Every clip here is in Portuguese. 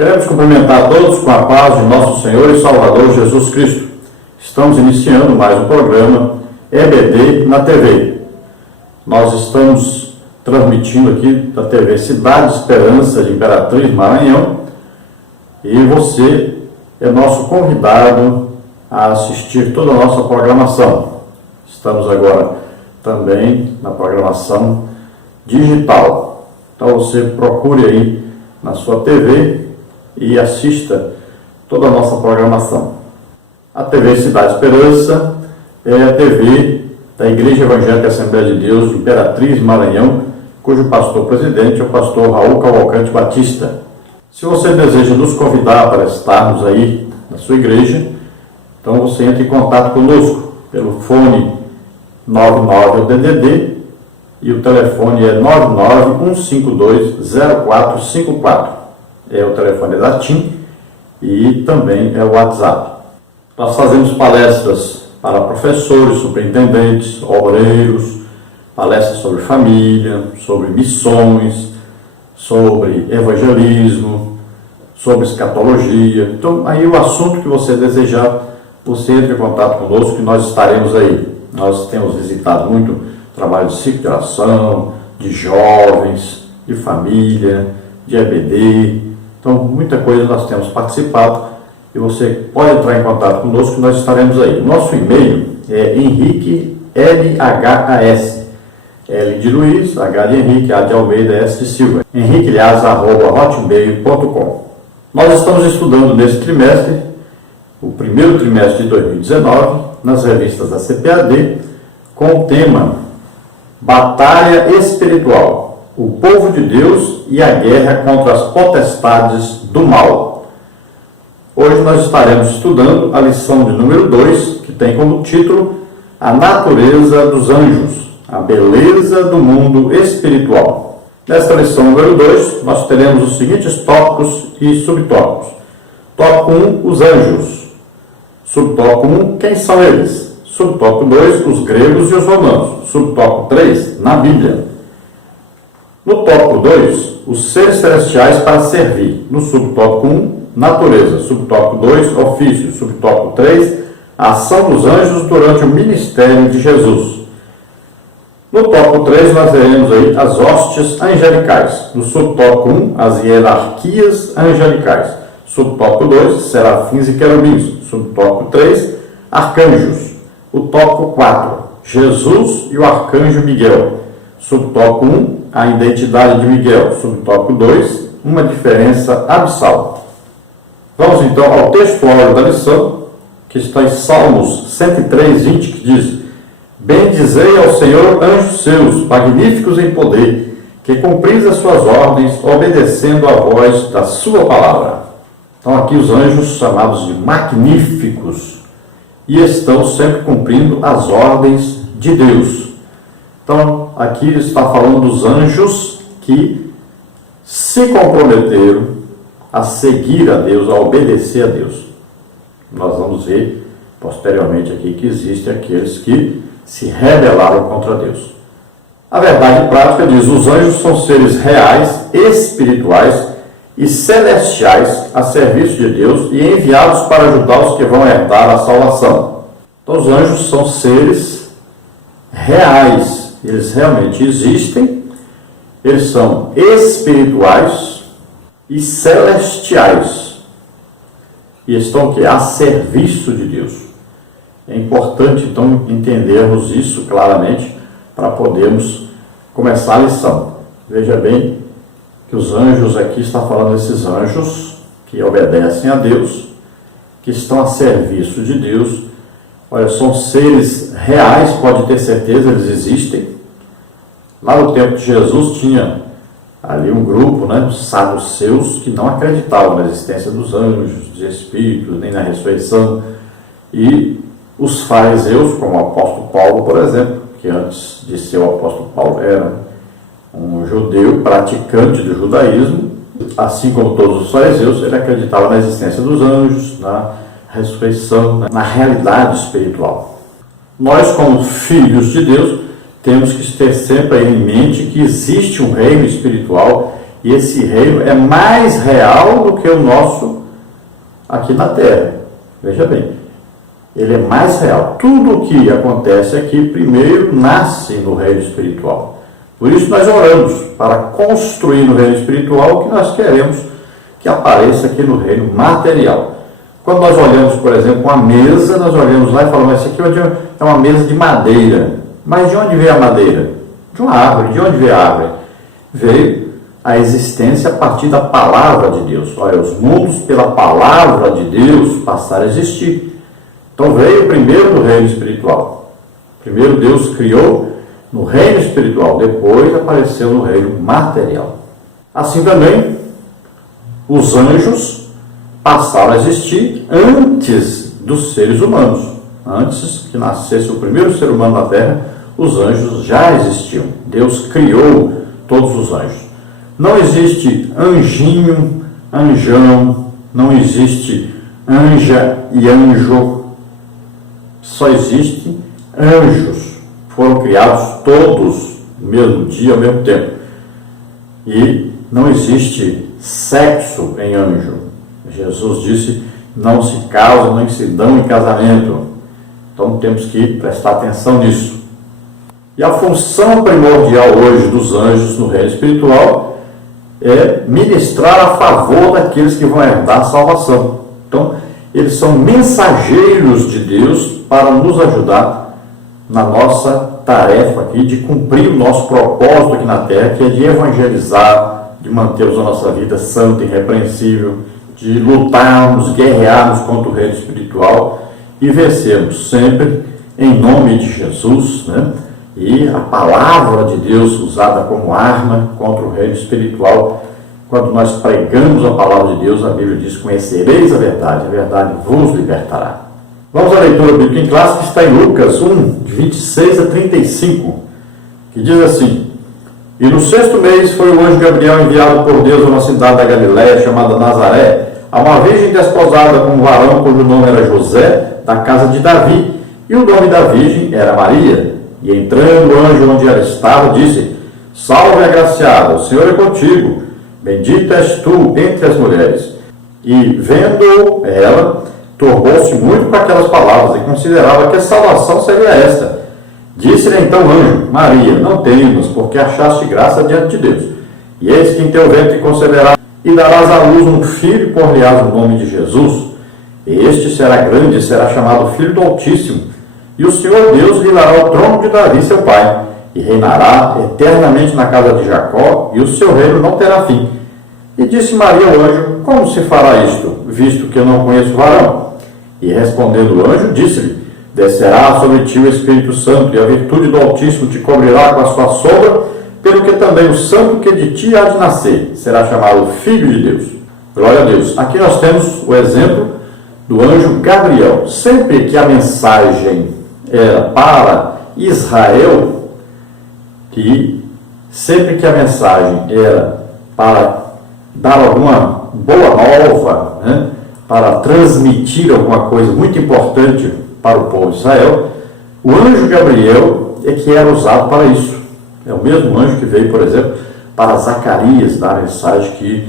Queremos cumprimentar a todos com a paz de nosso Senhor e Salvador Jesus Cristo. Estamos iniciando mais um programa EBD na TV. Nós estamos transmitindo aqui da TV Cidade Esperança de Imperatriz, Maranhão, e você é nosso convidado a assistir toda a nossa programação. Estamos agora também na programação digital. Então você procure aí na sua TV e assista toda a nossa programação. A TV Cidade Esperança é a TV da Igreja Evangélica Assembleia de Deus de Imperatriz, Maranhão, cujo pastor-presidente é o pastor Raul Cavalcante Batista. Se você deseja nos convidar para estarmos aí na sua igreja, então você entra em contato conosco pelo fone 99DDD e o telefone é 991520454. É o telefone da TIM e também é o WhatsApp. Nós fazemos palestras para professores, superintendentes, obreiros, palestras sobre família, sobre missões, sobre evangelismo, sobre escatologia. Então, aí o assunto que você desejar, você entra em contato conosco que nós estaremos aí. Nós temos visitado muito trabalho de ciclo de oração, de jovens, de família, de EBD. Então, muita coisa nós temos participado e você pode entrar em contato conosco que nós estaremos aí. Nosso e-mail é Henrique LHAS, L de Luiz, H de Henrique, A de Almeida, S de Silva, henriquelias@hotmail.com. Nós estamos estudando nesse trimestre, o primeiro trimestre de 2019, nas revistas da CPAD, com o tema Batalha Espiritual, o povo de Deus e a guerra contra as potestades do mal. Hoje nós estaremos estudando a lição de número 2, que tem como título A Natureza dos Anjos, a beleza do mundo espiritual. Nesta lição número 2, nós teremos os seguintes tópicos e subtópicos. Tópico 1, os anjos. Subtópico 1, quem são eles? Subtópico 2, os gregos e os romanos. Subtópico 3, na Bíblia. No tópico 2, os seres celestiais para servir. No subtópico 1, natureza. Subtópico 2, ofício. Subtópico 3, a ação dos anjos durante o ministério de Jesus. No tópico 3, nós veremos aí as hóstias angelicais. No subtópico 1, as hierarquias angelicais. Subtópico 2, serafins e querubins. Subtópico 3, arcanjos. O tópico 4, Jesus e o arcanjo Miguel. Subtópico 1, a identidade de Miguel. Subtópico 2, uma diferença abissal. Vamos então ao texto áureo da lição, que está em Salmos 103:20, que diz: Bendizei ao Senhor anjos seus, magníficos em poder, que cumpris as suas ordens, obedecendo à voz da sua palavra. Então aqui os anjos chamados de magníficos, e estão sempre cumprindo as ordens de Deus. Então aqui está falando dos anjos que se comprometeram a seguir a Deus, a obedecer a Deus. Nós vamos ver posteriormente aqui que existem aqueles que se rebelaram contra Deus. A verdade prática diz: os anjos são seres reais, espirituais e celestiais a serviço de Deus e enviados para ajudar os que vão herdar a salvação. Então os anjos são seres reais, eles realmente existem, eles são espirituais e celestiais e estão aqui a serviço de Deus. É importante, então, entendermos isso claramente para podermos começar a lição. Veja bem que os anjos aqui está falando desses anjos que obedecem a Deus, que estão a serviço de Deus. Olha, são seres reais, pode ter certeza, eles existem. Lá no tempo de Jesus tinha ali um grupo, os saduceus, que não acreditavam na existência dos anjos, dos espíritos, nem na ressurreição. E os fariseus, como o apóstolo Paulo, por exemplo, que antes de ser o apóstolo Paulo era um judeu praticante do judaísmo, assim como todos os fariseus, ele acreditava na existência dos anjos, na ressurreição, na realidade espiritual. Nós, como filhos de Deus, temos que ter sempre em mente que existe um reino espiritual E esse reino é mais real do que o nosso aqui na terra. Veja bem, ele é mais real. Tudo o que acontece aqui primeiro nasce no reino espiritual. Por isso nós oramos para construir no reino espiritual o que nós queremos que apareça aqui no reino material. Quando nós olhamos, por exemplo, uma mesa, nós olhamos lá e falamos, essa aqui é uma mesa de madeira. Mas de onde veio a madeira? De uma árvore. De onde veio a árvore? Veio a existência a partir da palavra de Deus. Olha, os mundos pela palavra de Deus passaram a existir. Então veio primeiro do reino espiritual. Primeiro Deus criou no reino espiritual, depois apareceu no reino material. Assim também, os anjos passaram a existir antes dos seres humanos. Antes que nascesse o primeiro ser humano na Terra, os anjos já existiam. Deus criou todos os anjos. Não existe anjinho, anjão, não existe anja e anjo. Só existem anjos. Foram criados todos no mesmo dia, ao mesmo tempo. E não existe sexo em anjo. Jesus disse, não se casam nem se dão em casamento. Então temos que prestar atenção nisso. E a função primordial hoje dos anjos no reino espiritual é ministrar a favor daqueles que vão herdar a salvação. Então, eles são mensageiros de Deus para nos ajudar na nossa tarefa aqui de cumprir o nosso propósito aqui na Terra, que é de evangelizar, de mantermos a nossa vida santa e irrepreensível, de lutarmos, guerrearmos contra o reino espiritual e vencermos sempre em nome de Jesus, né? E a palavra de Deus usada como arma contra o reino espiritual. Quando nós pregamos a palavra de Deus, a Bíblia diz, conhecereis a verdade vos libertará. Vamos à leitura bíblica em classe, que está em Lucas 1, de 26 a 35, que diz assim: E no 6º mês foi o anjo Gabriel enviado por Deus a uma cidade da Galiléia, chamada Nazaré, a uma virgem desposada com um varão cujo nome era José, da casa de Davi, e o nome da virgem era Maria. E entrando o anjo onde ela estava, disse: Salve, agraciada, o Senhor é contigo, bendita és tu entre as mulheres. E vendo ela, turbou-se muito com aquelas palavras e considerava que a salvação seria esta. Disse-lhe então o anjo: Maria, não temas, porque achaste graça diante de Deus. E eis que em teu ventre conceberás e darás à luz um filho, e por-lhe-ás o nome de Jesus. Este será grande e será chamado Filho do Altíssimo. E o Senhor Deus lhe dará o trono de Davi, seu pai, e reinará eternamente na casa de Jacó, e o seu reino não terá fim. E disse Maria ao anjo: Como se fará isto, visto que eu não conheço varão? E respondendo o anjo, disse-lhe: Descerá sobre ti o Espírito Santo, e a virtude do Altíssimo te cobrirá com a sua sombra, pelo que também o santo que de ti há de nascer será chamado Filho de Deus. Glória a Deus. Aqui nós temos o exemplo do anjo Gabriel. Sempre que a mensagem era para Israel, que sempre que a mensagem era para dar alguma boa nova, né, para transmitir alguma coisa muito importante para o povo de Israel, o anjo Gabriel é que era usado para isso. É o mesmo anjo que veio, por exemplo, para Zacarias, dar a mensagem que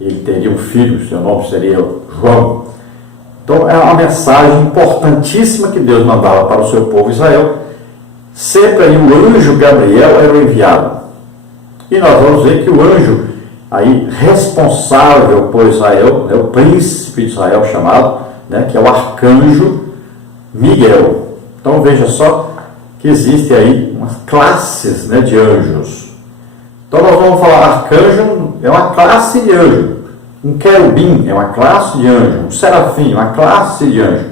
ele teria um filho, seu nome seria João. Então é uma mensagem importantíssima que Deus mandava para o seu povo Israel. Sempre aí o anjo Gabriel era o enviado. E nós vamos ver que o anjo aí responsável por Israel, é o príncipe de Israel chamado, né, que é o arcanjo Miguel. Então veja só que existem aí umas classes, né, de anjos. Então nós vamos falar arcanjo, é uma classe de anjo. Um querubim é uma classe de anjo. Um serafim é uma classe de anjo.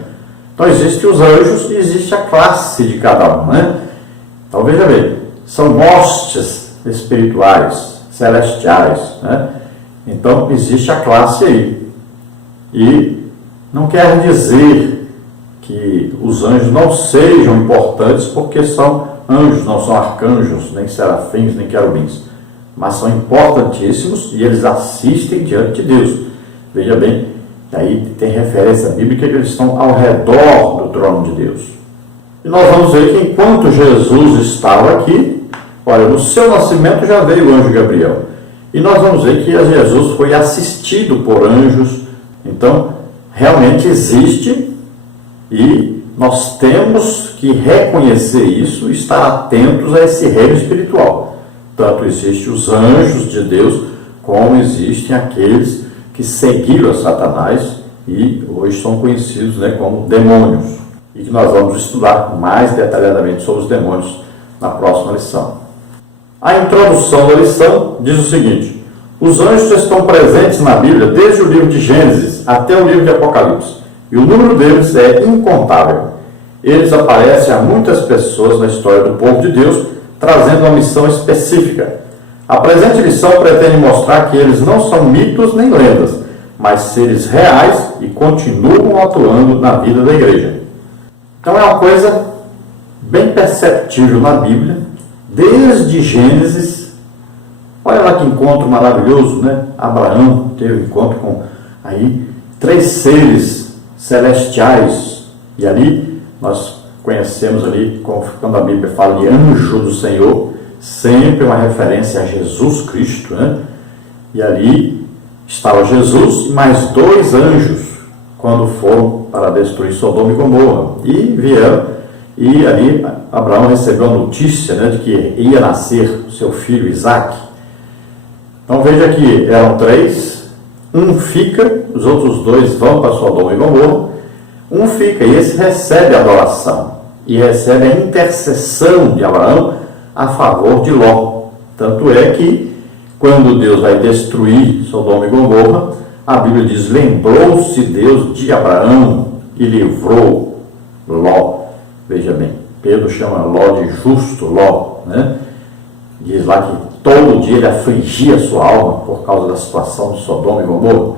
Então existem os anjos e existe a classe de cada um, né? Então veja bem, são hostes espirituais, celestiais, né? Então existe a classe aí. E não quer dizer que os anjos não sejam importantes porque são anjos, não são arcanjos, nem serafins, nem querubins. Mas são importantíssimos e eles assistem diante de Deus. Veja bem, aí tem referência bíblica que eles estão ao redor do trono de Deus. E nós vamos ver que enquanto Jesus estava aqui, olha, no seu nascimento já veio o anjo Gabriel. E nós vamos ver que Jesus foi assistido por anjos. Então, realmente existe, e nós temos que reconhecer isso e estar atentos a esse reino espiritual. Tanto existem os anjos de Deus, como existem aqueles que seguiram a Satanás e hoje são conhecidos, como demônios. E que nós vamos estudar mais detalhadamente sobre os demônios na próxima lição. A introdução da lição diz o seguinte: os anjos estão presentes na Bíblia desde o livro de Gênesis até o livro de Apocalipse, e o número deles é incontável. Eles aparecem a muitas pessoas na história do povo de Deus, trazendo uma missão específica. A presente lição pretende mostrar que eles não são mitos nem lendas, mas seres reais e continuam atuando na vida da igreja. Então é uma coisa bem perceptível na Bíblia, desde Gênesis. Olha lá que encontro maravilhoso, Abraão teve um encontro com 3 seres celestiais, e ali nós conhecemos quando a Bíblia fala de anjo do Senhor, sempre uma referência a Jesus Cristo, E ali estava Jesus e mais 2 anjos, quando foram para destruir Sodoma e Gomorra, e vieram, e ali Abraão recebeu a notícia, de que ia nascer o seu filho Isaque. Então veja que eram 3, um fica, os outros 2 vão para Sodoma e Gomorra, um fica, e esse recebe a adoração, e recebe a intercessão de Abraão a favor de Ló. Tanto é que, quando Deus vai destruir Sodoma e Gomorra, a Bíblia diz: lembrou-se Deus de Abraão e livrou Ló. Veja bem, Pedro chama Ló de justo Ló, Diz lá que todo dia ele afligia sua alma por causa da situação de Sodoma e Gomorra.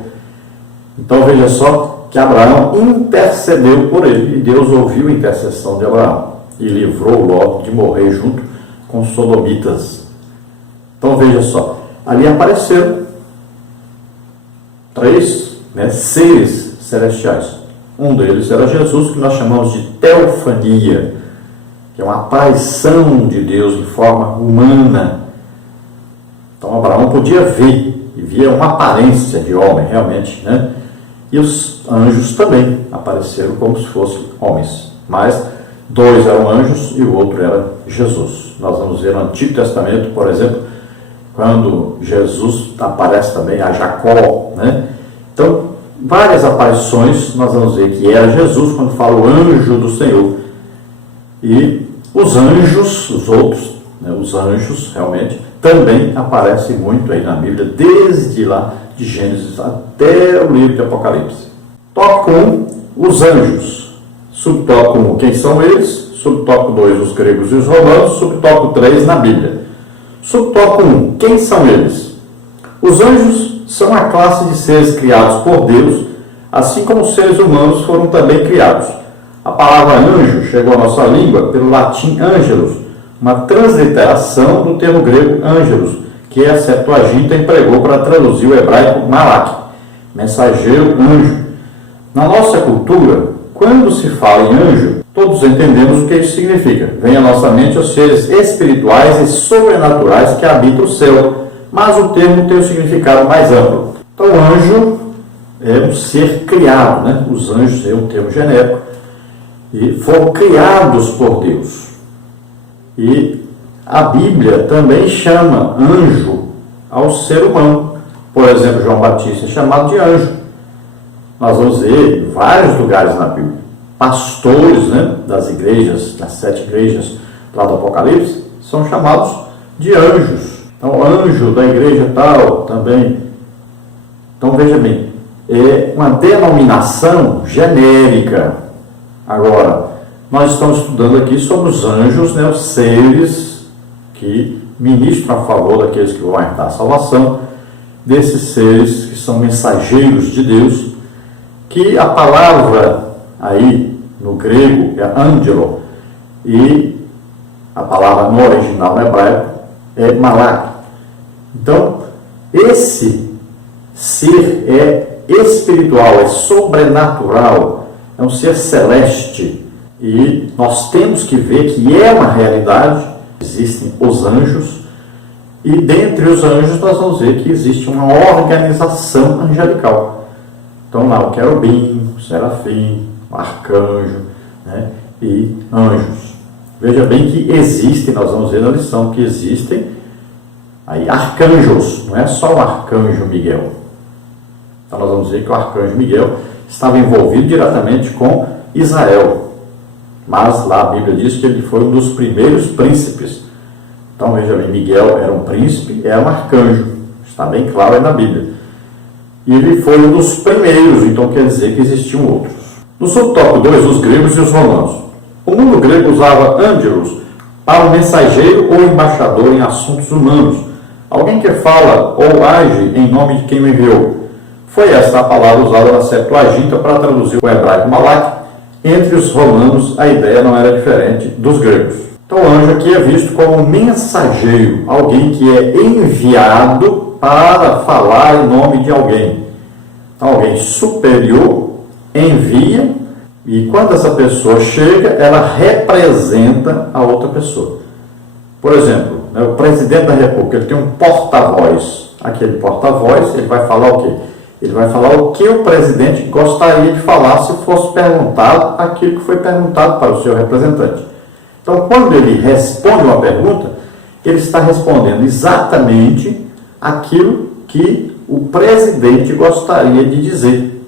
Então veja só que Abraão intercedeu por ele, e Deus ouviu a intercessão de Abraão e livrou Ló de morrer junto com os sodomitas. Então veja só, ali apareceram 3 seres celestiais. Um deles era Jesus, que nós chamamos de teofania, que é uma aparição de Deus em forma humana. Então Abraão podia ver, e via uma aparência de homem realmente, E os anjos também apareceram como se fossem homens, mas 2 eram anjos e o outro era Jesus. Nós vamos ver no Antigo Testamento, por exemplo, quando Jesus aparece também a Jacó, Então, várias aparições, nós vamos ver que era Jesus quando fala o anjo do Senhor. E os anjos, os outros, os anjos realmente, também aparecem muito aí na Bíblia, desde lá de Gênesis até o livro de Apocalipse. Tópico 1, os anjos. Subtópico 1, quem são eles? Subtópico 2, os gregos e os romanos. Subtópico 3, na Bíblia. Subtópico 1, quem são eles? Os anjos são a classe de seres criados por Deus, assim como os seres humanos foram também criados. A palavra anjo chegou à nossa língua pelo latim angelus, uma transliteração do termo grego angelus, que a Septuaginta empregou para traduzir o hebraico malak, mensageiro, anjo. Na nossa cultura, quando se fala em anjo, todos entendemos o que isso significa. Vem à nossa mente os seres espirituais e sobrenaturais que habitam o céu, mas o termo tem um significado mais amplo. Então, o anjo é um ser criado, Os anjos é um termo genérico, e foram criados por Deus. E a Bíblia também chama anjo ao ser humano. Por exemplo, João Batista é chamado de anjo. Nós vamos ver em vários lugares na Bíblia. Pastores, das igrejas, das 7 igrejas lá do Apocalipse, são chamados de anjos. Então, anjo da igreja tal também. Então, veja bem, é uma denominação genérica. Agora, nós estamos estudando aqui sobre os anjos, os seres que ministram a favor daqueles que vão herdar a salvação, desses seres que são mensageiros de Deus, que a palavra aí no grego é angelo, e a palavra no original no hebraico é malak. Então, esse ser é espiritual, é sobrenatural, é um ser celeste, e nós temos que ver que é uma realidade. Existem os anjos, E dentre os anjos nós vamos ver que existe uma organização angelical. Então lá o querubim, o serafim, o arcanjo, né, e anjos. Veja bem que existem, nós vamos ver na lição, que existem aí arcanjos, não é só o arcanjo Miguel. Então nós vamos ver que o arcanjo Miguel estava envolvido diretamente com Israel. Mas lá a Bíblia diz que ele foi um dos primeiros príncipes. Então veja bem, Miguel era um príncipe, era um arcanjo. Está bem claro aí na Bíblia. E ele foi um dos primeiros, então quer dizer que existiam outros. No subtópico 2, os gregos e os romanos. O mundo grego usava ângelos para um mensageiro ou embaixador em assuntos humanos. Alguém que fala ou age em nome de quem o enviou. Foi esta a palavra usada na Septuaginta para traduzir o hebraico malak. Entre os romanos, a ideia não era diferente dos gregos. Então, o anjo aqui é visto como mensageiro, alguém que é enviado para falar em nome de alguém. Então, alguém superior envia, e quando essa pessoa chega, ela representa a outra pessoa. Por exemplo, o presidente da República, ele tem um porta-voz. Aquele porta-voz, ele vai falar o quê? Ele vai falar o que o presidente gostaria de falar se fosse perguntado aquilo que foi perguntado para o seu representante. Então, quando ele responde uma pergunta, ele está respondendo exatamente aquilo que o presidente gostaria de dizer.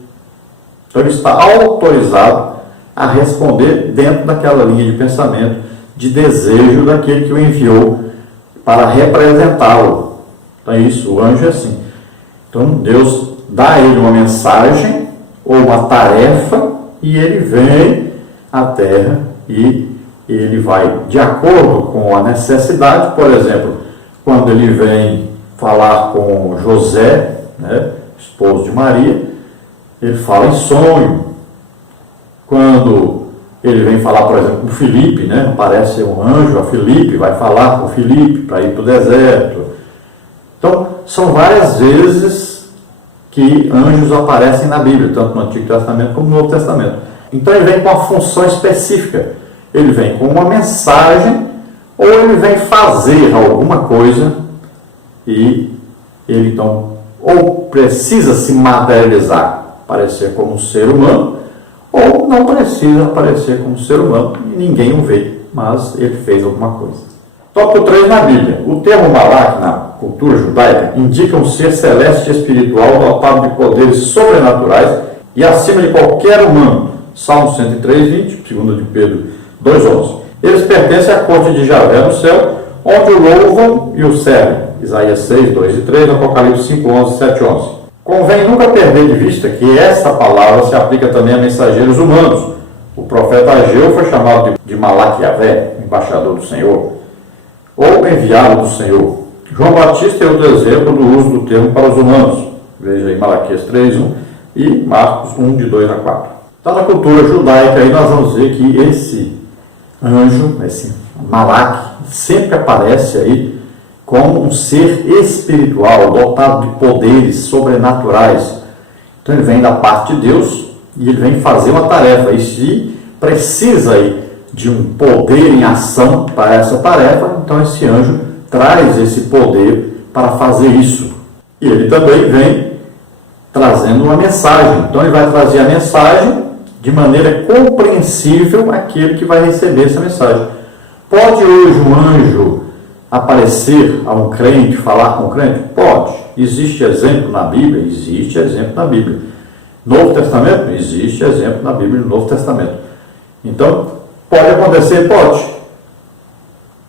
Então, ele está autorizado a responder dentro daquela linha de pensamento, de desejo daquele que o enviou para representá-lo. Então, é isso, o anjo é assim. Então, Deus dá a ele uma mensagem ou uma tarefa e ele vem à terra e ele vai de acordo com a necessidade. Por exemplo, quando ele vem falar com José, né, esposo de Maria, ele fala em sonho. Quando ele vem falar, por exemplo, com Filipe, né, aparece um anjo a Filipe, vai falar com Filipe para ir para o deserto. Então, são várias vezes que anjos aparecem na Bíblia, tanto no Antigo Testamento como no Novo Testamento. Então ele vem com uma função específica, ele vem com uma mensagem, ou ele vem fazer alguma coisa, e ele então ou precisa se materializar, aparecer como um ser humano, ou não precisa aparecer como um ser humano, e ninguém o vê, mas ele fez alguma coisa. Tópico 3 na Bíblia. O termo malak na cultura judaica indica um ser celeste e espiritual dotado de poderes sobrenaturais e acima de qualquer humano. Salmo 103, 20, 2 de Pedro 2,11. Eles pertencem à corte de Javé no céu, onde o louvam e o servem. Isaías 6, 2 e 3, Apocalipse 5, 11, 7, 11. Convém nunca perder de vista que essa palavra se aplica também a mensageiros humanos. O profeta Ageu foi chamado de Malak Yavé, embaixador do Senhor, ou enviado do Senhor. João Batista é outro exemplo do uso do termo para os humanos. Veja aí Malaquias 3, 1 e Marcos 1, de 2 a 4. Então, na cultura judaica, aí nós vamos ver que esse anjo, esse Malak, sempre aparece aí como um ser espiritual, dotado de poderes sobrenaturais. Então, ele vem da parte de Deus e ele vem fazer uma tarefa. E se precisa aí de um poder em ação para essa tarefa, então esse anjo traz esse poder para fazer isso. E ele também vem trazendo uma mensagem. Então ele vai trazer a mensagem de maneira compreensível àquele que vai receber essa mensagem. Pode hoje um anjo aparecer a um crente, falar com um crente? Pode. Existe exemplo na Bíblia? Existe exemplo na Bíblia. Novo Testamento? Existe exemplo na Bíblia no Novo Testamento. Então, pode acontecer? Pode.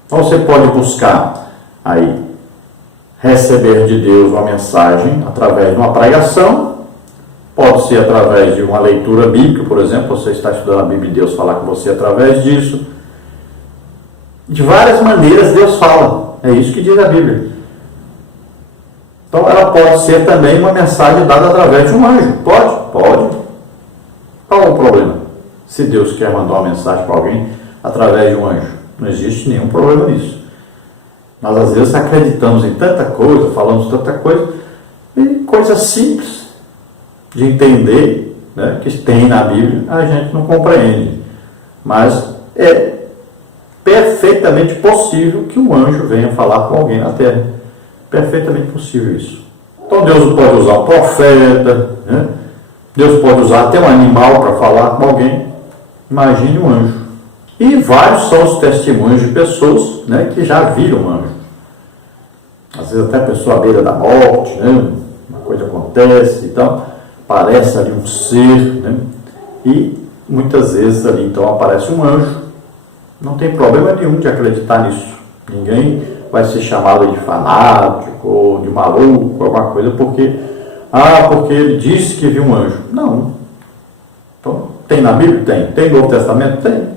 Então você pode buscar aí receber de Deus uma mensagem através de uma pregação, pode ser através de uma leitura bíblica, por exemplo, você está estudando a Bíblia e Deus falar com você através disso. De várias maneiras Deus fala, é isso que diz a Bíblia. Então ela pode ser também uma mensagem dada através de um anjo, pode? Pode. Qual é o problema? Se Deus quer mandar uma mensagem para alguém através de um anjo, não existe nenhum problema nisso. Nós às vezes acreditamos em tanta coisa, falamos tanta coisa, e coisas simples de entender, né, que tem na Bíblia, a gente não compreende. Mas é perfeitamente possível que um anjo venha falar com alguém na terra. perfeitamente possível isso. Então Deus pode usar um profeta, né? Deus pode usar até um animal para falar com alguém. Imagine um anjo. E vários são os testemunhos de pessoas, né, que já viram um anjo. Às vezes até a pessoa à beira da morte, né? Uma coisa acontece, então aparece ali um ser, né? E muitas vezes ali então aparece um anjo. Não tem problema nenhum de acreditar nisso. Ninguém vai ser chamado de fanático ou de maluco, alguma coisa, porque ele disse que viu um anjo. Não. Então, tem na Bíblia? Tem. Tem no Novo Testamento? Tem.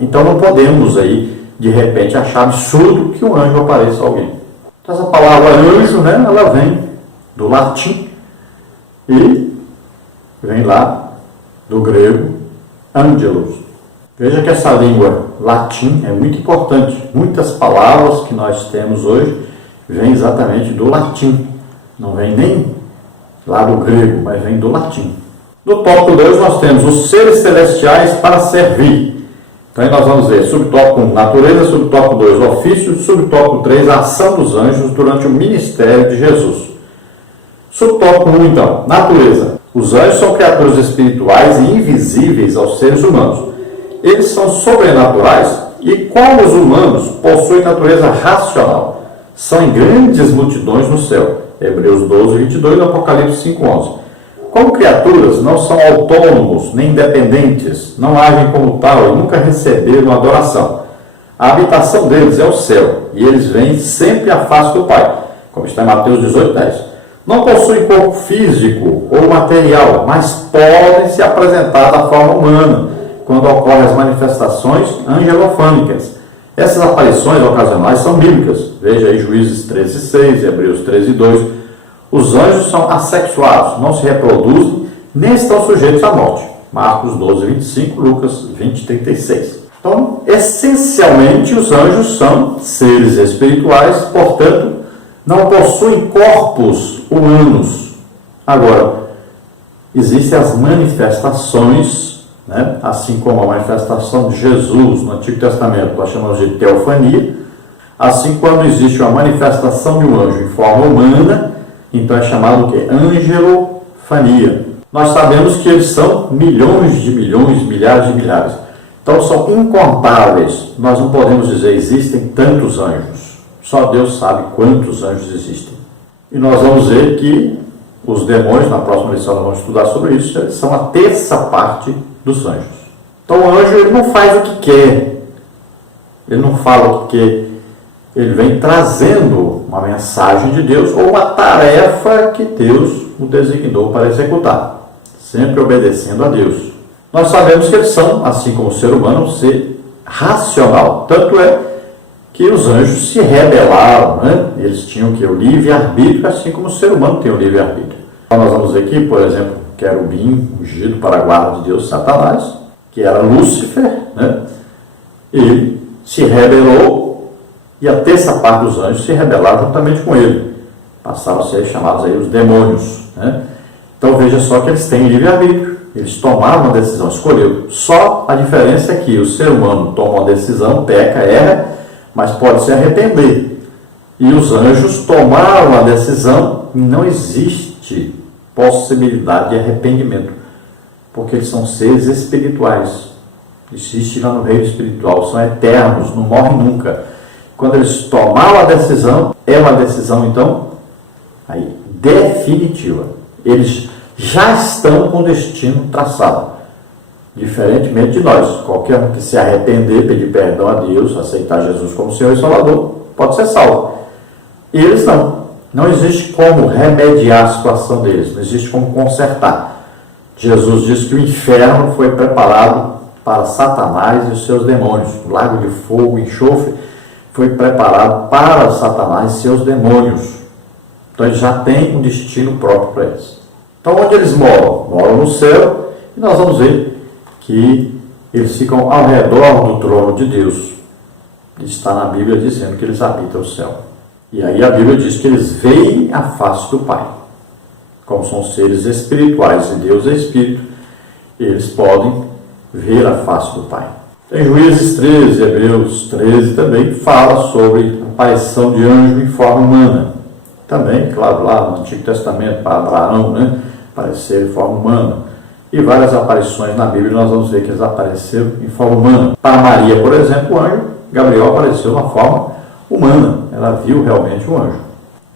Então não podemos aí, de repente, achar absurdo que um anjo apareça a alguém. Então, essa palavra anjo, né, ela vem do latim e vem lá do grego angelos. Veja que essa língua latim é muito importante. Muitas palavras que nós temos hoje vêm exatamente do latim. Não vem nem lá do grego, mas vem do latim. No tópico 2 nós temos os seres celestiais para servir. Então aí nós vamos ver subtópico 1, natureza, subtópico 2, ofício, subtópico 3, ação dos anjos durante o ministério de Jesus. Subtópico 1, então, natureza. Os anjos são criaturas espirituais e invisíveis aos seres humanos. Eles são sobrenaturais e, como os humanos, possuem natureza racional. São em grandes multidões no céu. Hebreus 12, 22 e Apocalipse 5, 11. Como criaturas, não são autônomos nem independentes, não agem como tal e nunca receberam adoração. A habitação deles é o céu, e eles veem sempre a face do Pai, como está em Mateus 18, 10. Não possuem corpo físico ou material, mas podem se apresentar da forma humana, quando ocorrem as manifestações angelofânicas. Essas aparições ocasionais são bíblicas. Veja aí Juízes 13, 6, Hebreus 13, 2. Os anjos são assexuados, não se reproduzem, nem estão sujeitos à morte. Marcos 12, 25, Lucas 20, 36. Então, essencialmente, os anjos são seres espirituais, portanto, não possuem corpos humanos. Agora, existem as manifestações, né? Assim como a manifestação de Jesus no Antigo Testamento, nós chamamos de teofania. Assim, quando existe uma manifestação de um anjo em forma humana, então é chamado o quê? Angelofania. Nós sabemos que eles são milhões de milhões, milhares de milhares. Então são incontáveis. Nós não podemos dizer existem tantos anjos. Só Deus sabe quantos anjos existem. E nós vamos ver que os demônios, na próxima lição nós vamos estudar sobre isso, eles são a terça parte dos anjos. Então o anjo ele não faz o que quer. Ele não fala o que quer. Ele vem trazendo uma mensagem de Deus ou uma tarefa que Deus o designou para executar, sempre obedecendo a Deus. Nós sabemos que eles são, assim como o ser humano, um ser racional. Tanto é que os anjos se rebelaram, né? Eles tinham que o livre-arbítrio, assim como o ser humano tem o livre-arbítrio. Então nós vamos ver aqui, por exemplo, querubim ungido para a guarda de Deus, Satanás, que era Lúcifer, né? Ele se rebelou. E a terça parte dos anjos se rebelaram juntamente com ele. Passaram a ser chamados aí os demônios, né? Então veja só que eles têm livre-arbítrio. Eles tomaram uma decisão, escolheram. Só a diferença é que o ser humano toma uma decisão, peca, erra, mas pode se arrepender. E os anjos tomaram a decisão e não existe possibilidade de arrependimento. Porque eles são seres espirituais. Existem lá no reino espiritual, são eternos, não morrem nunca. Quando eles tomaram a decisão, é uma decisão, então, aí, definitiva. Eles já estão com o destino traçado. Diferentemente de nós. Qualquer um que se arrepender, pedir perdão a Deus, aceitar Jesus como Senhor e Salvador, pode ser salvo. Eles não. Não existe como remediar a situação deles. Não existe como consertar. Jesus disse que o inferno foi preparado para Satanás e os seus demônios. O lago de fogo, enxofre, foi preparado para Satanás e seus demônios. Então eles já têm um destino próprio para eles. Então onde eles moram? Moram no céu, e nós vamos ver que eles ficam ao redor do trono de Deus. Está na Bíblia dizendo que eles habitam o céu. E aí a Bíblia diz que eles veem a face do Pai. Como são seres espirituais e Deus é Espírito, eles podem ver a face do Pai. Tem Juízes 13, Hebreus 13 também fala sobre a aparição de anjo em forma humana. Também, claro, lá no Antigo Testamento, para Abraão, né, aparecer em forma humana. E várias aparições na Bíblia nós vamos ver que eles apareceram em forma humana. Para Maria, por exemplo, o anjo Gabriel apareceu na forma humana. Ela viu realmente o anjo.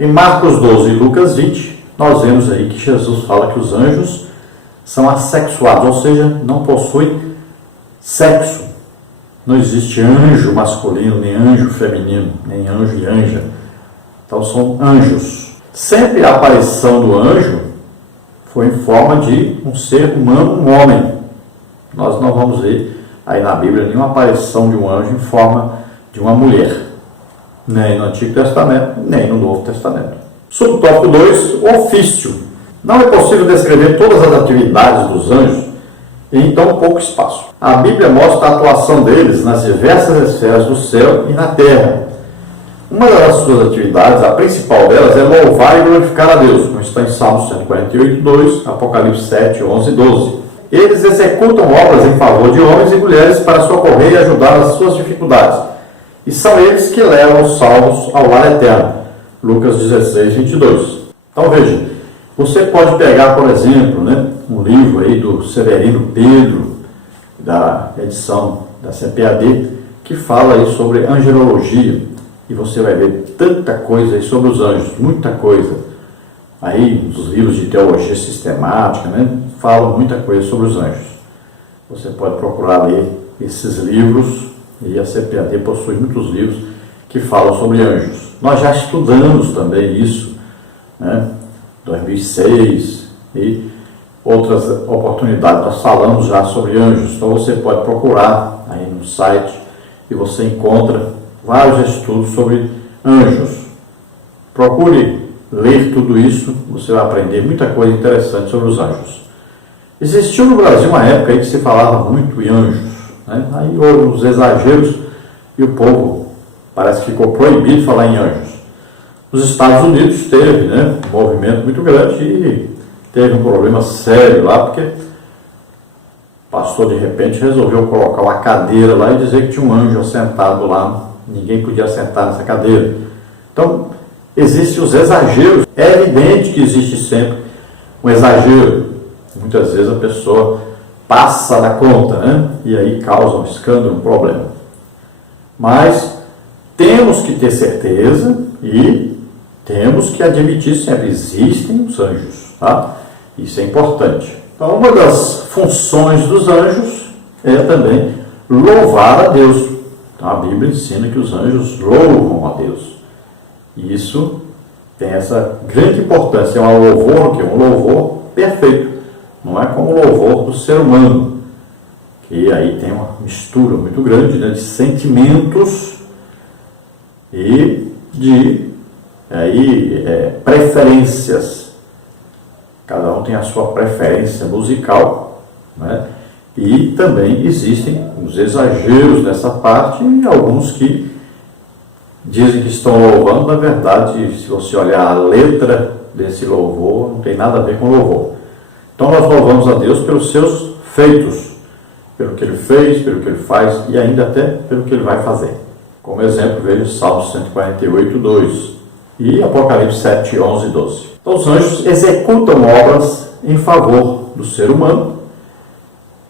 Em Marcos 12 e Lucas 20, nós vemos aí que Jesus fala que os anjos são assexuados, ou seja, não possuem sexo. Não existe anjo masculino, nem anjo feminino, nem anjo e anja. Então são anjos. Sempre a aparição do anjo foi em forma de um ser humano, um homem. Nós não vamos ver aí na Bíblia nenhuma aparição de um anjo em forma de uma mulher. Nem no Antigo Testamento, nem no Novo Testamento. Subtópico 2, ofício. Não é possível descrever todas as atividades dos anjos em tão pouco espaço. A Bíblia mostra a atuação deles nas diversas esferas do céu e na terra. Uma das suas atividades, a principal delas, é louvar e glorificar a Deus, como está em Salmos 148, 2, Apocalipse 7, 11 e 12. Eles executam obras em favor de homens e mulheres para socorrer e ajudar nas suas dificuldades. E são eles que levam os salvos ao lar eterno. Lucas 16, 22. Então veja, você pode pegar, por exemplo, um livro aí do Severino Pedro, da edição da CPAD, que fala aí sobre angelologia. E você vai ver tanta coisa aí sobre os anjos, muita coisa. Aí, os livros de teologia sistemática, falam muita coisa sobre os anjos. Você pode procurar ler esses livros, e a CPAD possui muitos livros que falam sobre anjos. Nós já estudamos também isso, 2006 e outras oportunidades, nós falamos já sobre anjos. Então você pode procurar aí no site e você encontra vários estudos sobre anjos. Procure ler tudo isso, você vai aprender muita coisa interessante sobre os anjos. Existiu no Brasil uma época aí que se falava muito em anjos, Aí houve uns exageros e o povo parece que ficou proibido de falar em anjos. Nos Estados Unidos teve um movimento muito grande e teve um problema sério lá, porque o pastor de repente resolveu colocar uma cadeira lá e dizer que tinha um anjo assentado lá, ninguém podia sentar nessa cadeira. Então, existem os exageros. É evidente que existe sempre um exagero. Muitas vezes a pessoa passa da conta, e aí causa um escândalo, um problema. Mas temos que ter certeza e temos que admitir sempre, existem os anjos, tá? Isso é importante. Então, uma das funções dos anjos é também louvar a Deus. Então, a Bíblia ensina que os anjos louvam a Deus. E isso tem essa grande importância. É um louvor, que é um louvor perfeito. Não é como o louvor do ser humano, que aí tem uma mistura muito grande de sentimentos e de preferências. Cada um tem a sua preferência musical, E também existem os exageros nessa parte e alguns que dizem que estão louvando. Na verdade, se você olhar a letra desse louvor, não tem nada a ver com louvor. Então nós louvamos a Deus pelos seus feitos, pelo que Ele fez, pelo que Ele faz e ainda até pelo que Ele vai fazer. Como exemplo, vejo Salmo 148, 2 e Apocalipse 7, 11 e 12. Então os anjos executam obras em favor do ser humano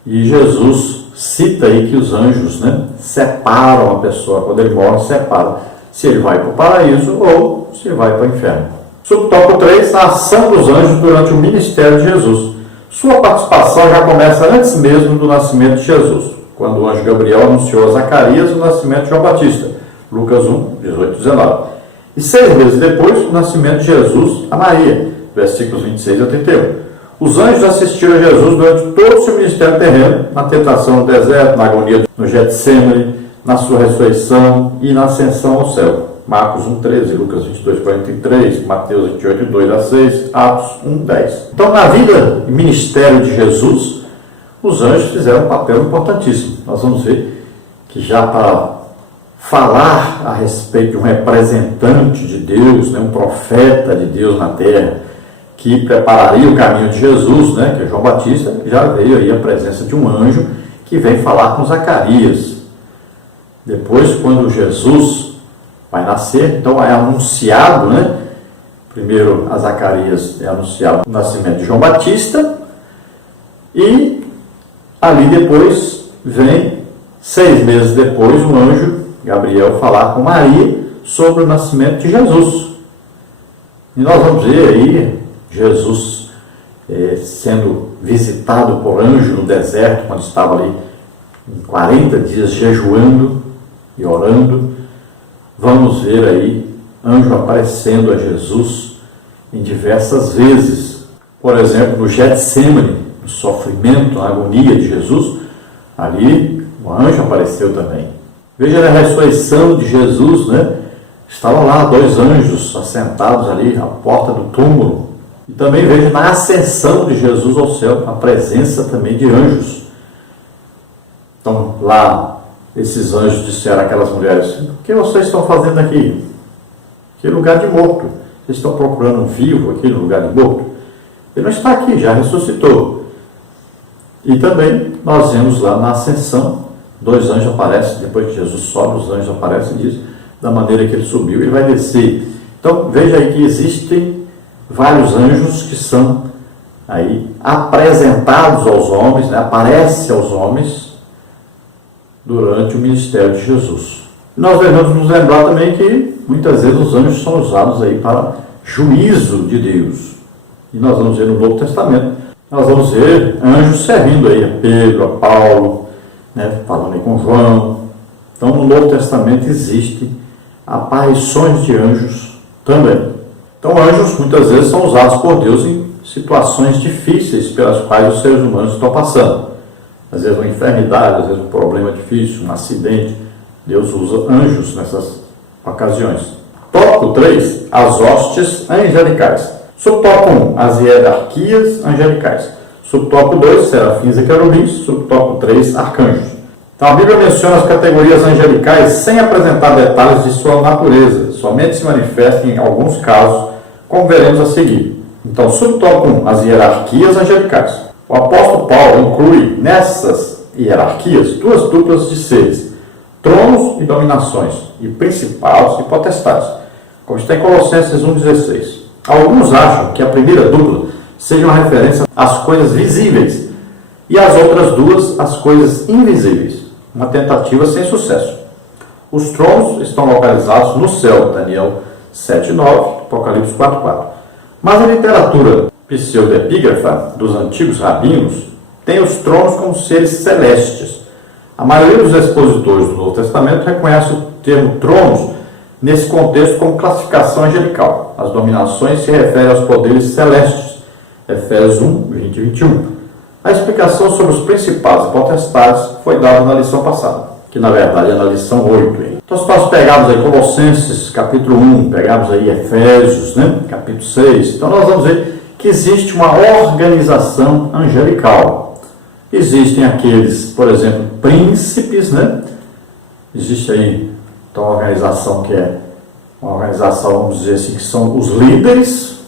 e Jesus cita aí que os anjos separam a pessoa, quando ele morre, separam se ele vai para o paraíso ou se ele vai para o inferno. Subtópico 3, a ação dos anjos durante o ministério de Jesus. Sua participação já começa antes mesmo do nascimento de Jesus, quando o anjo Gabriel anunciou a Zacarias o nascimento de João Batista, Lucas 1, 18 e 19. E 6 meses depois, o nascimento de Jesus a Maria, versículos 26 a 31. Os anjos assistiram a Jesus durante todo o seu ministério terreno, na tentação no deserto, na agonia no Getsemane, na sua ressurreição e na ascensão ao céu. Marcos 1,13, Lucas 22,43, Mateus 28, 2 a 6, Atos 1,10. Então, na vida e ministério de Jesus, os anjos fizeram um papel importantíssimo. Nós vamos ver que já para falar a respeito de um representante de Deus, um profeta de Deus na terra, que prepararia o caminho de Jesus, que é João Batista, já veio aí a presença de um anjo que vem falar com Zacarias. Depois, quando Jesus vai nascer, então é anunciado, né? Primeiro a Zacarias é anunciado o nascimento de João Batista, e ali depois vem, 6 meses depois, o anjo Gabriel falar com Maria sobre o nascimento de Jesus. E nós vamos ver aí Jesus sendo visitado por anjo no deserto, quando estava ali em 40 dias jejuando e orando. Vamos ver aí anjo aparecendo a Jesus em diversas vezes. Por exemplo, no Getsemane, no sofrimento, na agonia de Jesus, ali o anjo apareceu também. Veja na ressurreição de Jesus, né? Estavam lá 2 anjos assentados ali à porta do túmulo. E também veja na ascensão de Jesus ao céu, a presença também de anjos. Então, lá, esses anjos disseram àquelas mulheres: o que vocês estão fazendo aqui? Que lugar de morto? Vocês estão procurando um vivo aqui no lugar de morto? Ele não está aqui, já ressuscitou. E também nós vemos lá na ascensão, 2 anjos aparecem, depois que Jesus sobe, os anjos aparecem e dizem da maneira que ele subiu, ele vai descer. Então veja aí que existem vários anjos que são aí apresentados aos homens, né? Aparece aos homens durante o ministério de Jesus. Nós devemos nos lembrar também que muitas vezes os anjos são usados aí para juízo de Deus. E nós vamos ver no Novo Testamento, nós vamos ver anjos servindo aí a Pedro, a Paulo, né? Falando aí com João. Então no Novo Testamento existe aparições de anjos também. Então anjos muitas vezes são usados por Deus em situações difíceis pelas quais os seres humanos estão passando. Às vezes uma enfermidade, às vezes um problema difícil, um acidente. Deus usa anjos nessas ocasiões. Tópico 3, as hostes angelicais. Subtópico 1, as hierarquias angelicais. Subtópico 2, serafins e querubins. Subtópico 3, arcanjos. Então a Bíblia menciona as categorias angelicais sem apresentar detalhes de sua natureza. Somente se manifesta em alguns casos, como veremos a seguir. Então, subtópico 1, as hierarquias angelicais. O apóstolo Paulo inclui nessas hierarquias 2 duplas de seres: tronos e dominações, e principados e potestades, como está em Colossenses 1,16. Alguns acham que a primeira dupla seja uma referência às coisas visíveis e as outras 2 às coisas invisíveis. Uma tentativa sem sucesso. Os tronos estão localizados no céu, Daniel 7,9, Apocalipse 4,4. Mas a literatura pseudepígrafa dos antigos rabinos tem os tronos como seres celestes. A maioria dos expositores do Novo Testamento reconhece o termo tronos nesse contexto como classificação angelical. As dominações se referem aos poderes celestes. Efésios 1, 20 e 21. A explicação sobre os principados e potestades foi dada na lição passada, que na verdade é na lição 8. Então, se nós pegarmos aí Colossenses, capítulo 1, pegarmos aí Efésios, né, capítulo 6, então nós vamos ver que existe uma organização angelical. Existem aqueles, por exemplo, príncipes, né? Existe aí então, uma organização que é uma organização, vamos dizer assim, que são os líderes,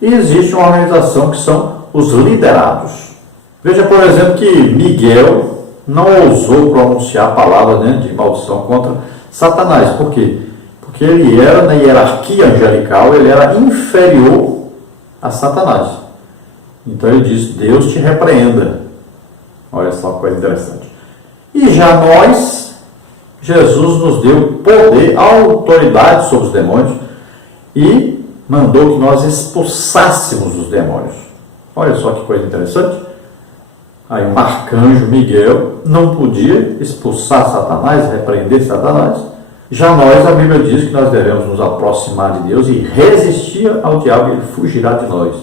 e existe uma organização que são os liderados. Veja, por exemplo, que Miguel não ousou pronunciar a palavra, né, de maldição contra Satanás. Por quê? Porque ele era, na hierarquia angelical, ele era inferior a Satanás. Então ele diz: Deus te repreenda. Olha só que coisa interessante. E já nós, Jesus nos deu poder, autoridade sobre os demônios e mandou que nós expulsássemos os demônios. Olha só que coisa interessante. Aí um arcanjo Miguel não podia expulsar Satanás, repreender Satanás. Já nós, a Bíblia diz que nós devemos nos aproximar de Deus e resistir ao diabo, e ele fugirá de nós.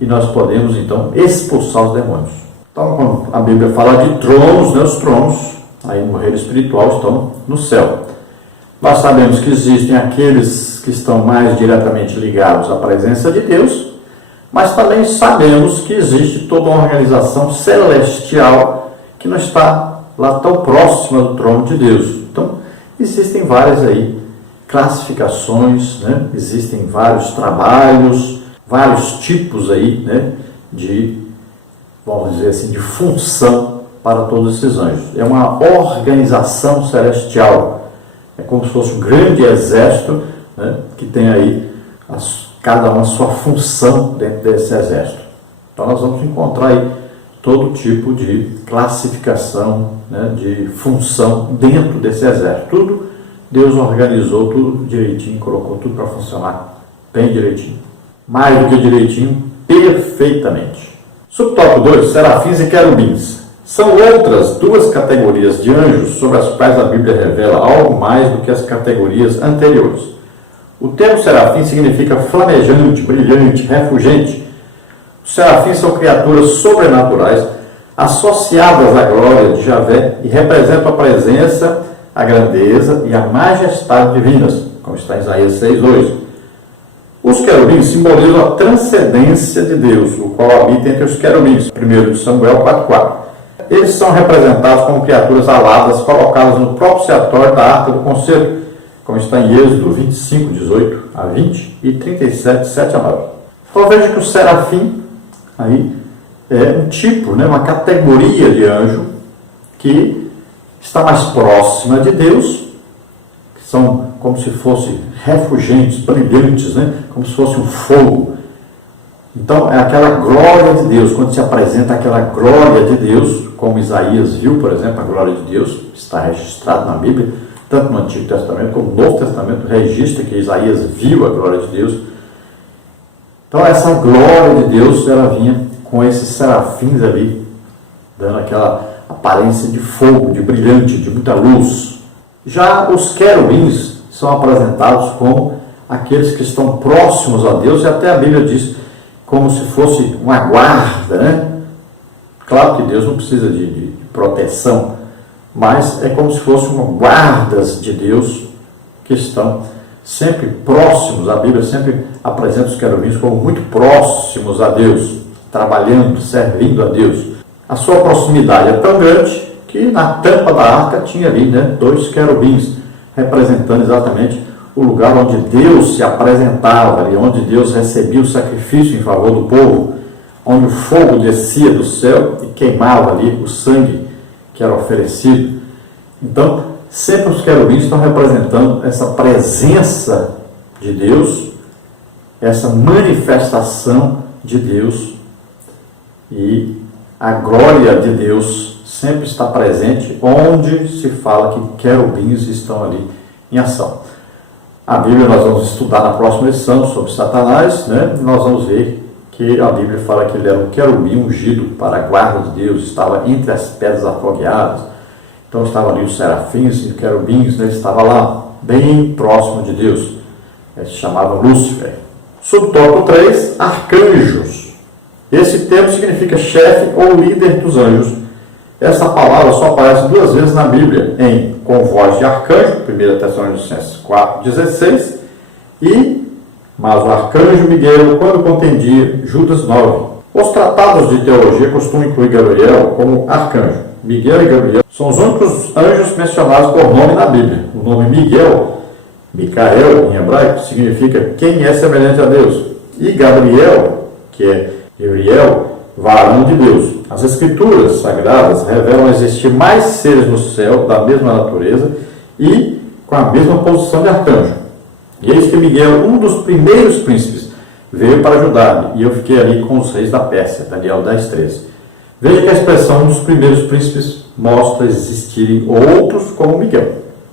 E nós podemos então expulsar os demônios. Então, quando a Bíblia fala de tronos, né, os tronos aí no reino espiritual estão no céu. Nós sabemos que existem aqueles que estão mais diretamente ligados à presença de Deus, mas também sabemos que existe toda uma organização celestial que não está lá tão próxima do trono de Deus. Então, existem várias aí classificações, né? Existem vários trabalhos, vários tipos aí, né, de, vamos dizer assim, de função para todos esses anjos. É uma organização celestial. É como se fosse um grande exército, né, que tem aí cada uma a sua função dentro desse exército. Então nós vamos encontrar aí todo tipo de classificação, né, de função dentro desse exército. Tudo Deus organizou, tudo direitinho, colocou tudo para funcionar bem direitinho. Mais do que direitinho, perfeitamente. Subtópico 2, serafins e querubins. São outras duas categorias de anjos sobre as quais a Bíblia revela algo mais do que as categorias anteriores. O termo serafim significa flamejante, brilhante, refulgente. Os serafins são criaturas sobrenaturais associadas à glória de Javé e representam a presença, a grandeza e a majestade divinas, como está em Isaías 6:2. Os querubins simbolizam a transcendência de Deus, o qual habita entre os querubins, 1 Samuel 4:4. Eles são representados como criaturas aladas colocadas no propiciatório da Arca do Conselho, como está em Êxodo 25:18-20 e 37:7-9. Então veja que o serafim aí é um tipo, né, uma categoria de anjo que está mais próxima de Deus, que são como se fossem refulgentes, brilhantes, né, como se fosse um fogo. Então é aquela glória de Deus, quando se apresenta aquela glória de Deus, como Isaías viu, por exemplo, a glória de Deus, está registrado na Bíblia, tanto no Antigo Testamento como no Novo Testamento, registra que Isaías viu a glória de Deus. Então essa glória de Deus, ela vinha com esses serafins ali, dando aquela aparência de fogo, de brilhante, de muita luz. Já os querubins são apresentados como aqueles que estão próximos a Deus, e até a Bíblia diz como se fosse uma guarda, né? Claro que Deus não precisa de proteção, mas é como se fossem guardas de Deus que estão sempre próximos. A Bíblia sempre apresenta os querubins como muito próximos a Deus, trabalhando, servindo a Deus. A sua proximidade é tão grande que na tampa da arca tinha ali, né, 2 querubins, representando exatamente o lugar onde Deus se apresentava, ali, onde Deus recebia o sacrifício em favor do povo, onde o fogo descia do céu e queimava ali o sangue que era oferecido. Então, sempre os querubins estão representando essa presença de Deus, essa manifestação de Deus, e a glória de Deus sempre está presente onde se fala que querubins estão ali em ação. A Bíblia nós vamos estudar na próxima lição sobre Satanás, né? E nós vamos ver que a Bíblia fala que ele era um querubim ungido para a guarda de Deus, estava entre as pedras afogueadas. Então estavam ali os serafins e os querubins, né? Estava lá bem próximo de Deus. Ele se chamava Lúcifer. Subtópico 3, arcanjos. Esse termo significa chefe ou líder dos anjos. Essa palavra só aparece 2 vezes na Bíblia, com voz de arcanjo, 1 Tessalonicenses 4:16, mas o arcanjo Miguel, quando contendia, Judas 9. Os tratados de teologia costumam incluir Gabriel como arcanjo. Miguel e Gabriel são os únicos anjos mencionados por nome na Bíblia. O nome Miguel, Micael em hebraico, significa quem é semelhante a Deus. E Gabriel, que é Gabriel, varão de Deus. As Escrituras Sagradas revelam existir mais seres no céu da mesma natureza e com a mesma posição de arcanjo. E eis que Miguel, um dos primeiros príncipes, veio para ajudar-me, e eu fiquei ali com os reis da Pérsia, Daniel 10:13. Veja que a expressão dos primeiros príncipes mostra existirem outros como Miguel.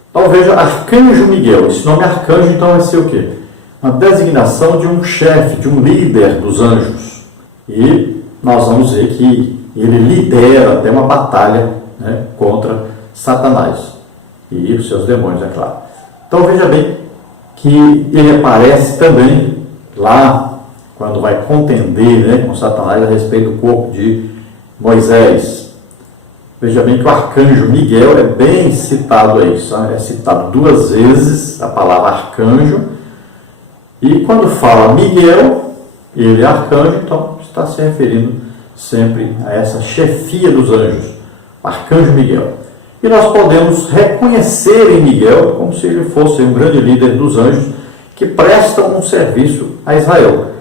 Então veja, arcanjo Miguel. Esse nome arcanjo então vai ser o quê? Uma designação de um chefe, de um líder dos anjos. E nós vamos ver que ele lidera até uma batalha, né, contra Satanás e os seus demônios, é claro. Então veja bem que ele aparece também lá quando vai contender, né, com Satanás a respeito do corpo de Moisés. Veja bem que o arcanjo Miguel é bem citado aí, é citado 2 vezes a palavra arcanjo, e quando fala Miguel, ele é arcanjo, então está se referindo sempre a essa chefia dos anjos, o arcanjo Miguel. E nós podemos reconhecer em Miguel como se ele fosse um grande líder dos anjos que prestam um serviço a Israel.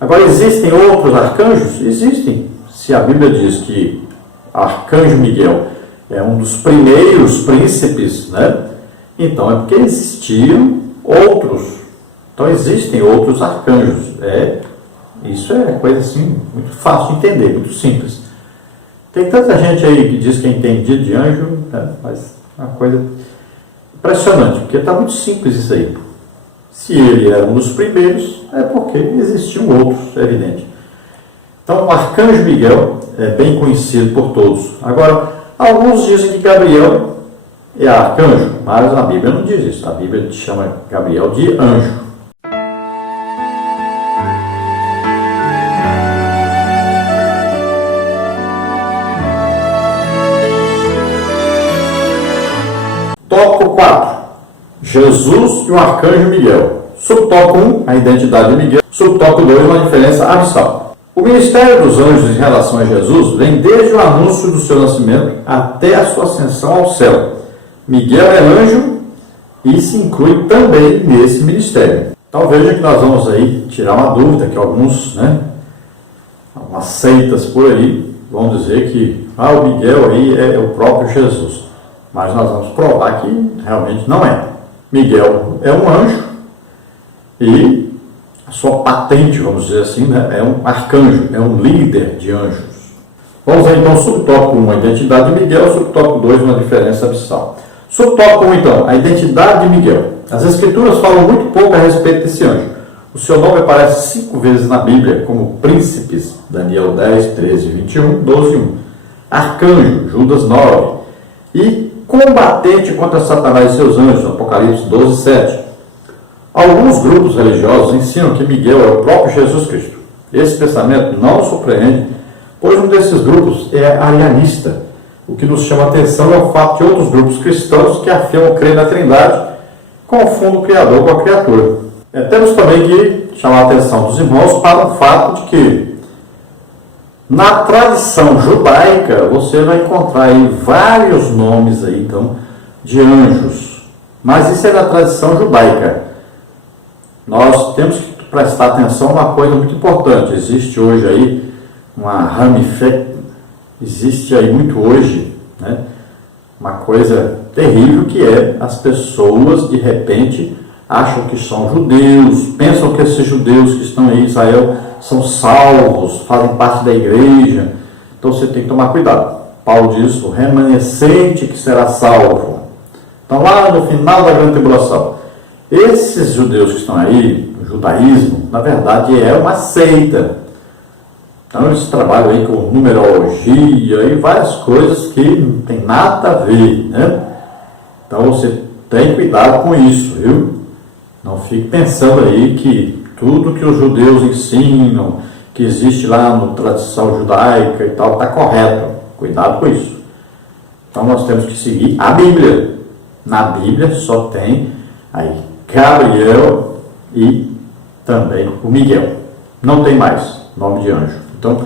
Agora, existem outros arcanjos? Existem. Se a Bíblia diz que Arcanjo Miguel é um dos primeiros príncipes, né? Então é porque existiam outros. Então existem outros arcanjos. Isso é coisa assim, muito fácil de entender, muito simples. Tem tanta gente aí que diz que é entendido de anjo, né? Mas é uma coisa impressionante, porque está muito simples isso aí. Se ele era um dos primeiros, é porque existiam outros, é evidente. Então, o Arcanjo Miguel é bem conhecido por todos. Agora, alguns dizem que Gabriel é arcanjo, mas a Bíblia não diz isso. A Bíblia chama Gabriel de anjo. Tópico 4. Jesus e o Arcanjo Miguel. Subtópico 1, a identidade de Miguel. Subtópico 2, uma diferença abissal. O ministério dos anjos em relação a Jesus vem desde o anúncio do seu nascimento até a sua ascensão ao céu. Miguel é anjo e se inclui também nesse ministério. Então veja que nós vamos aí tirar uma dúvida que algumas seitas por aí vão dizer que o Miguel aí é o próprio Jesus. Mas nós vamos provar que realmente não é. Miguel é um anjo e a sua patente, vamos dizer assim, né, é um arcanjo, é um líder de anjos. Vamos ver então subtópico 1, a identidade de Miguel, subtópico 2, uma diferença abissal. Subtópico 1, então, a identidade de Miguel. As Escrituras falam muito pouco a respeito desse anjo. O seu nome aparece 5 vezes na Bíblia como príncipes, Daniel 10, 13, 21, 12, 1. Arcanjo, Judas 9. E combatente contra Satanás e seus anjos, Apocalipse 12, 7. Alguns grupos religiosos ensinam que Miguel é o próprio Jesus Cristo. Esse pensamento não surpreende, pois um desses grupos é arianista. O que nos chama a atenção é o fato de outros grupos cristãos que afirmam crer na Trindade confundem o Criador com a criatura. Temos também que chamar a atenção dos irmãos para o fato de que na tradição judaica você vai encontrar aí vários nomes aí, então, de anjos. Mas isso é da tradição judaica. Nós temos que prestar atenção a uma coisa muito importante. Existe hoje aí existe aí muito hoje, né, uma coisa terrível que é as pessoas de repente acham que são judeus, pensam que esses judeus que estão aí em Israel são salvos, fazem parte da igreja. Então você tem que tomar cuidado. Paulo diz, o remanescente que será salvo. Então lá no final da grande tribulação, esses judeus que estão aí, o judaísmo, na verdade é uma seita. Então eles trabalham aí com numerologia e várias coisas que não tem nada a ver, né? Então você tem cuidado com isso, viu? Não fique pensando aí que tudo que os judeus ensinam, que existe lá na tradição judaica e tal, está correto. Cuidado com isso. Então nós temos que seguir a Bíblia. Na Bíblia só tem aí Gabriel e também o Miguel. Não tem mais nome de anjo. Então,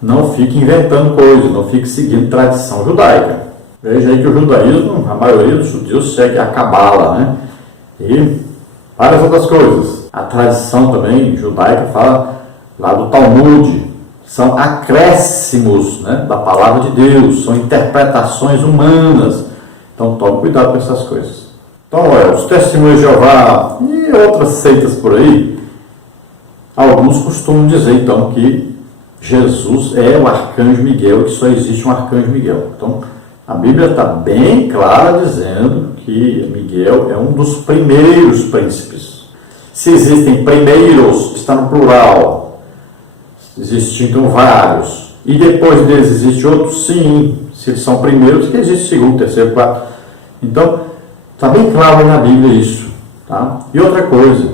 não fique inventando coisas, não fique seguindo tradição judaica. Veja aí que o judaísmo, a maioria dos judeus segue a Cabala, né? E várias outras coisas. A tradição também judaica fala lá do Talmud. São acréscimos, né, da palavra de Deus, são interpretações humanas. Então, tome cuidado com essas coisas. Então, olha, os testemunhos de Jeová e outras seitas por aí, alguns costumam dizer, então, que Jesus é o Arcanjo Miguel, que só existe um Arcanjo Miguel. Então, a Bíblia está bem clara dizendo que Miguel é um dos primeiros príncipes. Se existem primeiros, está no plural, existem então vários, e depois deles existe outros, sim, se eles são primeiros, que existe segundo, terceiro, quarto. Então, está bem claro na Bíblia isso. Tá? E outra coisa,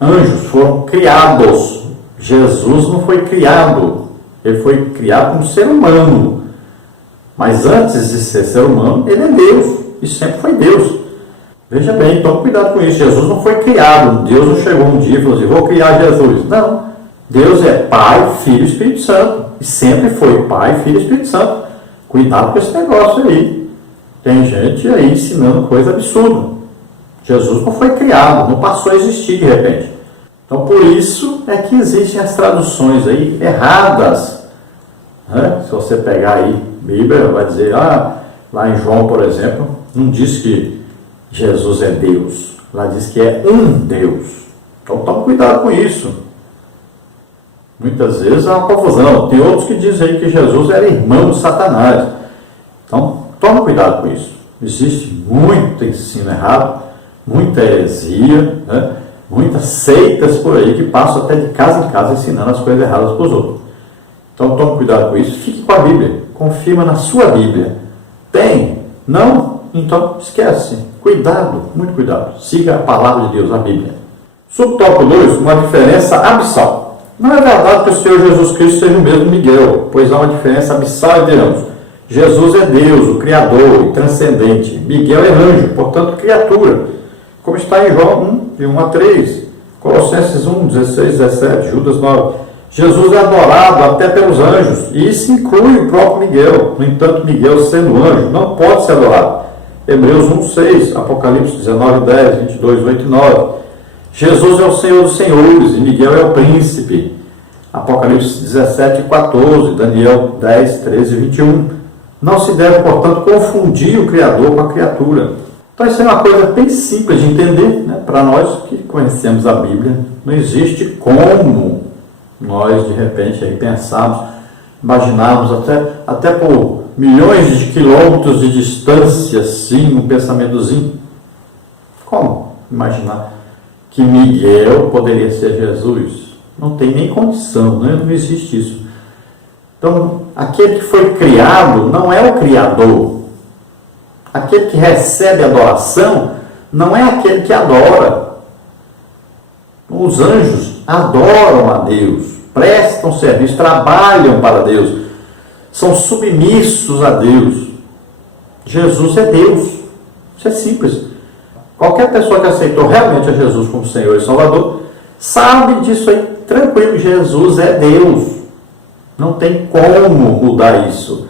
anjos foram criados. Jesus não foi criado, ele foi criado como ser humano. Mas antes de ser ser humano, ele é Deus, e sempre foi Deus. Veja bem, tome cuidado com isso. Jesus não foi criado, Deus não chegou um dia e falou assim, vou criar Jesus. Não, Deus é Pai, Filho e Espírito Santo. E sempre foi Pai, Filho e Espírito Santo. Cuidado com esse negócio aí. Tem gente aí ensinando coisa absurda. Jesus não foi criado, não passou a existir de repente. Então por isso é que existem as traduções aí erradas né? Se você pegar aí Bíblia, vai dizer, lá em João, por exemplo, não diz que Jesus é Deus, lá diz que é um Deus. Então tome cuidado com isso. Muitas vezes há uma confusão. Tem outros que dizem aí que Jesus era irmão de Satanás. Então tome cuidado com isso. Existe muito ensino errado, muita heresia, né? Muitas seitas por aí que passam até de casa em casa ensinando as coisas erradas para os outros. Então tome cuidado com isso. Fique com a Bíblia. Confirma na sua Bíblia. Tem? Não? Então esquece. Cuidado, muito cuidado. Siga a palavra de Deus, a Bíblia. Subtópico 2, uma diferença abissal. Não é verdade que o Senhor Jesus Cristo seja o mesmo Miguel, pois há uma diferença abissal entre ambos. Jesus é Deus, o Criador e transcendente. Miguel é anjo, portanto criatura. Como está em João 1, de 1 a 3, Colossenses 1, 16, 17, Judas 9. Jesus é adorado até pelos anjos, e isso inclui o próprio Miguel. No entanto, Miguel, sendo anjo, não pode ser adorado. Hebreus 1, 6, Apocalipse 19, 10, 22, 8 e 9. Jesus é o Senhor dos senhores, e Miguel é o príncipe. Apocalipse 17, 14, Daniel 10, 13 e 21. Não se deve, portanto, confundir o Criador com a criatura. Então, isso é uma coisa bem simples de entender, né? Para nós que conhecemos a Bíblia. Não existe como nós, de repente, aí pensarmos, imaginarmos até por milhões de quilômetros de distância, sim, um pensamentozinho. Como imaginar que Miguel poderia ser Jesus? Não tem nem condição, né? Não existe isso. Então, aquele que foi criado não é o Criador. Aquele que recebe adoração não é aquele que adora. Os anjos adoram a Deus, prestam serviço, trabalham para Deus, são submissos a Deus. Jesus é Deus. Isso é simples. Qualquer pessoa que aceitou realmente a Jesus como Senhor e Salvador sabe disso aí, tranquilo. Jesus é Deus. Não tem como mudar isso.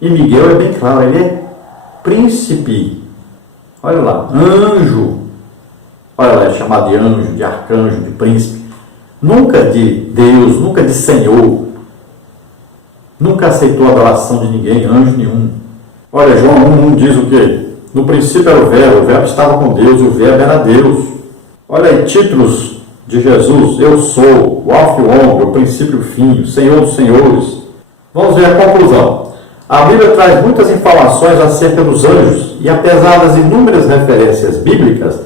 E Miguel é bem claro, ele é príncipe. Olha lá, anjo. Olha lá, é chamado de anjo, de arcanjo, de príncipe. Nunca de Deus, nunca de Senhor. Nunca aceitou a adoração de ninguém, anjo nenhum. Olha, João 1 diz o quê? No princípio era o verbo estava com Deus e o verbo era Deus. Olha aí, títulos de Jesus. Eu sou, o alfa e o ômega, o princípio e o fim, o Senhor dos senhores. Vamos ver a conclusão. A Bíblia traz muitas informações acerca dos anjos e, apesar das inúmeras referências bíblicas,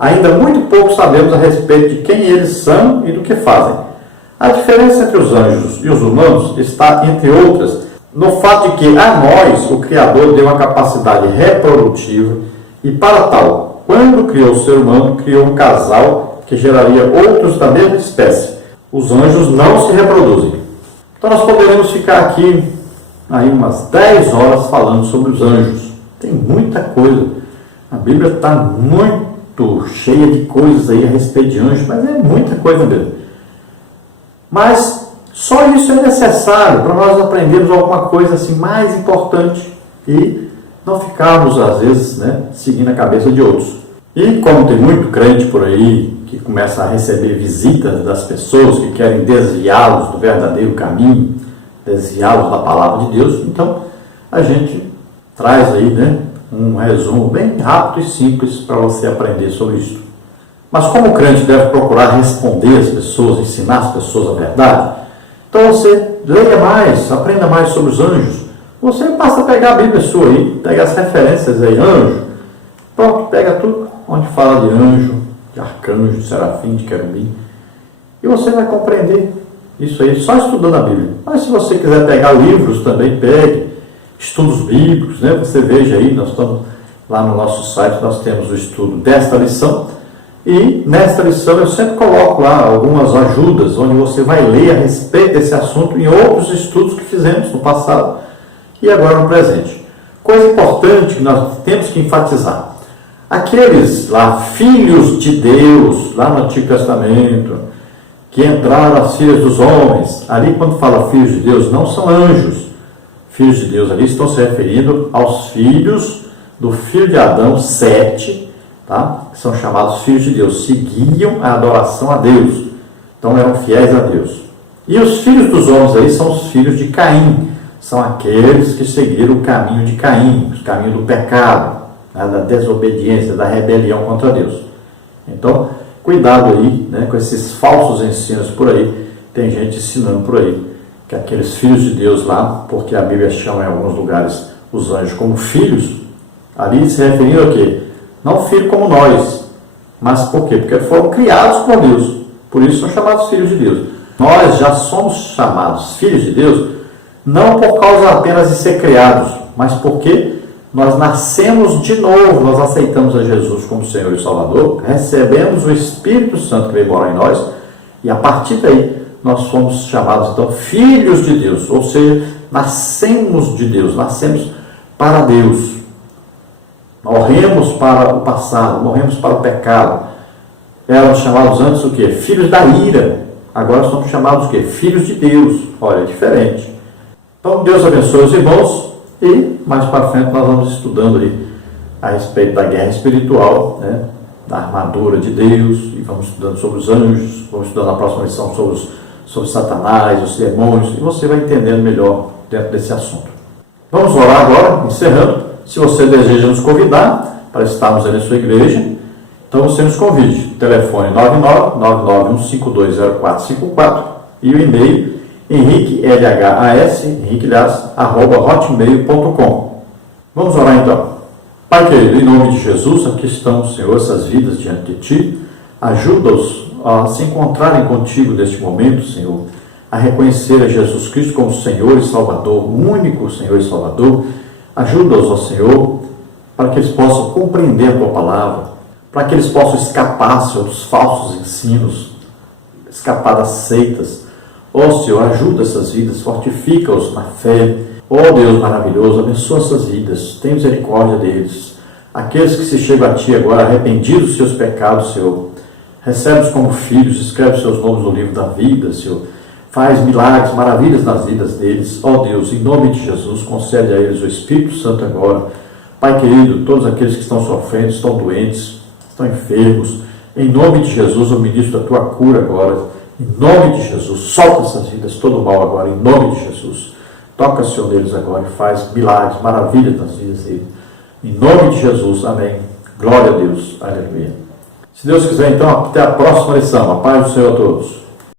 ainda muito pouco sabemos a respeito de quem eles são e do que fazem. A diferença entre os anjos e os humanos está, entre outras, no fato de que a nós o Criador deu uma capacidade reprodutiva e, para tal, quando criou o ser humano, criou um casal que geraria outros da mesma espécie. Os anjos não se reproduzem. Então nós poderemos ficar aqui aí umas 10 horas falando sobre os anjos. Tem muita coisa. A Bíblia está muito cheia de coisas aí a respeito de anjos, mas é muita coisa mesmo. Mas só isso é necessário para nós aprendermos alguma coisa assim mais importante e não ficarmos, às vezes, seguindo a cabeça de outros. E como tem muito crente por aí que começa a receber visitas das pessoas que querem desviá-los do verdadeiro caminho, desviá-los da palavra de Deus, então a gente traz aí um resumo bem rápido e simples para você aprender sobre isso. Mas como o crente deve procurar responder as pessoas, ensinar as pessoas a verdade, então você leia mais, aprenda mais sobre os anjos. Você basta pegar a Bíblia sua aí, pega as referências aí, anjo, pronto, pega tudo onde fala de anjo, de arcanjo, de serafim, de querubim, e você vai compreender isso aí só estudando a Bíblia. Mas se você quiser pegar livros também, pegue estudos bíblicos, você veja aí, nós estamos lá no nosso site, nós temos o estudo desta lição, e nesta lição eu sempre coloco lá algumas ajudas, onde você vai ler a respeito desse assunto em outros estudos que fizemos no passado e agora no presente. Coisa importante que nós temos que enfatizar: aqueles lá, filhos de Deus, lá no Antigo Testamento, que entraram as filhas dos homens, ali quando fala filhos de Deus, não são anjos. Filhos de Deus ali estão se referindo aos filhos do filho de Adão, Sete, tá? Que são chamados filhos de Deus, seguiam a adoração a Deus, então eram fiéis a Deus. E os filhos dos homens aí são os filhos de Caim, são aqueles que seguiram o caminho de Caim, o caminho do pecado, né, da desobediência, da rebelião contra Deus. Então, cuidado aí, né, com esses falsos ensinos por aí. Tem gente ensinando por aí que aqueles filhos de Deus lá, porque a Bíblia chama em alguns lugares os anjos como filhos, ali se referindo a quê? Não filho como nós, mas por quê? Porque foram criados por Deus, por isso são chamados filhos de Deus. Nós já somos chamados filhos de Deus, não por causa apenas de ser criados, mas porque nós nascemos de novo, nós aceitamos a Jesus como Senhor e Salvador, recebemos o Espírito Santo que veio morar em nós, e a partir daí nós somos chamados, então, filhos de Deus, ou seja, nascemos de Deus, nascemos para Deus. Morremos para o passado, morremos para o pecado. Éramos chamados antes o quê? Filhos da ira. Agora somos chamados o quê? Filhos de Deus. Olha, é diferente. Então, Deus abençoe os irmãos e mais para frente nós vamos estudando aí a respeito da guerra espiritual, né? Da armadura de Deus, e vamos estudando sobre os anjos, vamos estudando na próxima lição sobre Satanás, os demônios, e você vai entendendo melhor dentro desse assunto. Vamos orar agora, encerrando. Se você deseja nos convidar para estarmos aí na sua igreja, então você nos convide. Telefone 9991520454 e o e-mail henriquelhas@hotmail.com. Vamos orar então. Pai querido, em nome de Jesus, aqui estão, Senhor, essas vidas diante de Ti. Ajuda-os a se encontrarem contigo neste momento, Senhor, a reconhecer a Jesus Cristo como Senhor e Salvador, o único Senhor e Salvador. Ajuda-os, ó Senhor, para que eles possam compreender a Tua palavra, para que eles possam escapar, Senhor, dos falsos ensinos, escapar das seitas. Ó Senhor, ajuda essas vidas, fortifica-os na fé. Ó Deus maravilhoso, abençoa essas vidas, tem misericórdia deles. Aqueles que se chegam a Ti agora arrependidos dos seus pecados, Senhor, recebe-os como filhos, escreve seus nomes no livro da vida, Senhor. Faz milagres, maravilhas nas vidas deles. Ó Deus, em nome de Jesus, concede a eles o Espírito Santo agora. Pai querido, todos aqueles que estão sofrendo, estão doentes, estão enfermos, em nome de Jesus, eu ministro a Tua cura agora. Em nome de Jesus, solta essas vidas, todo mal agora, em nome de Jesus. Toca, Senhor, neles agora e faz milagres, maravilhas nas vidas deles. Em nome de Jesus, amém. Glória a Deus, aleluia. Se Deus quiser, então, até a próxima lição. A paz do Senhor a todos.